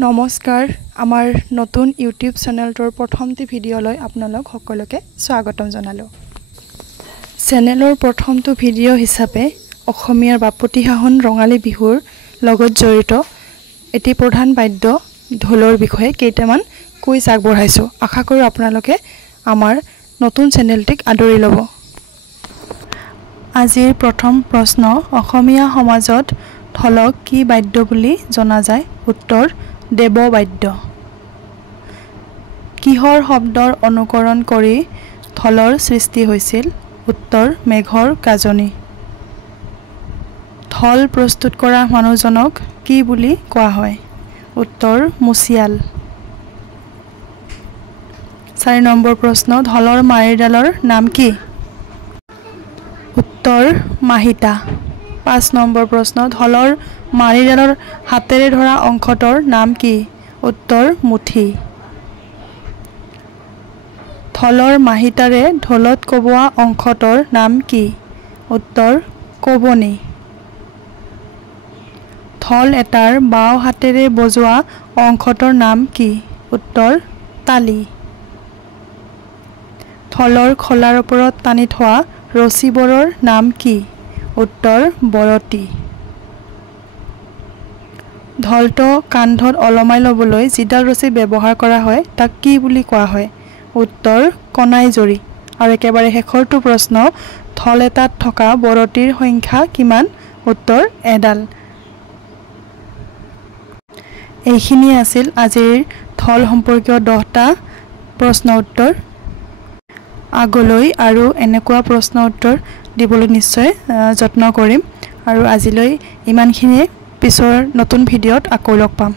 নমস্কাৰ আমাৰ নতুন ইউটিউব চেনেলটোৰ প্ৰথমটি ভিডিঅ'লৈ আপোনালোক সকলোকে স্বাগতম জনালোঁ। চেনেলৰ প্ৰথমটো ভিডিঅ' হিচাপে অসমীয়াৰ বাপতিসাহোন ৰঙালী বিহুৰ লগত জড়িত এটি প্ৰধান বাদ্য ঢোলৰ বিষয়ে কেইটামান কুইজ আগবঢ়াইছোঁ। আশা কৰোঁ আপোনালোকে আমাৰ নতুন চেনেলটিক আদৰি ল'ব। আজিৰ প্ৰথম প্ৰশ্ন, অসমীয়া সমাজত ঢোলক কি বাদ্য বুলি জনা যায়? উত্তৰ, দেৱ বাদ্য। কিহৰ শব্দৰ অনুকৰণ কৰি ঢোলৰ সৃষ্টি হৈছিল? উত্তৰ, মেঘৰ গাজনি। ঢোল প্ৰস্তুত কৰা মানুহজনক কি বুলি কোৱা হয়? উত্তৰ, মুচিয়াল। 4 নম্বৰ প্ৰশ্ন, ঢোলৰ মাৰিডালৰ নাম কি? উত্তৰ, মাহিতা। 5 নম্বৰ প্ৰশ্ন, ঢোলৰ মাৰিডালৰ হাতেৰে ধৰা অংশটোৰ নাম কি? উত্তৰ, মুঠি। ঢোলৰ মাহিতাৰে ঢোলত কোবোৱা অংশটোৰ নাম কি? উত্তৰ, কোবনি। ঢোল এটাৰ বাওঁ হাতেৰে বজোৱা অংশটোৰ নাম কি? উত্তৰ, তালি। ঢোলৰ খোলাৰ ওপৰত টানি থোৱা ৰছীবোৰৰ নাম কি? উত্তৰ, বৰতী। ঢোলটো কান্ধত ওলমাই ল'বলৈ যিডাল ৰছী ব্যৱহাৰ কৰা হয় তাক কি বুলি কোৱা হয়? উত্তৰ, কণাইজৰী। আৰু একেবাৰে শেষৰটো প্ৰশ্ন, ঢোল এটাত থকা বৰতীৰ সংখ্যা কিমান? উত্তৰ, এডাল। এইখিনি আছিল আজিৰ ঢোল সম্পৰ্কীয় 10টা প্ৰশ্ন উত্তৰ। আগলৈ আৰু এনেকুৱা প্ৰশ্ন উত্তৰ দিবলৈ নিশ্চয় যত্ন কৰিম। আৰু আজিলৈ ইমানখিনিয়ে, পিছৰ নতুন ভিডিঅ'ত আকৌ লগ পাম।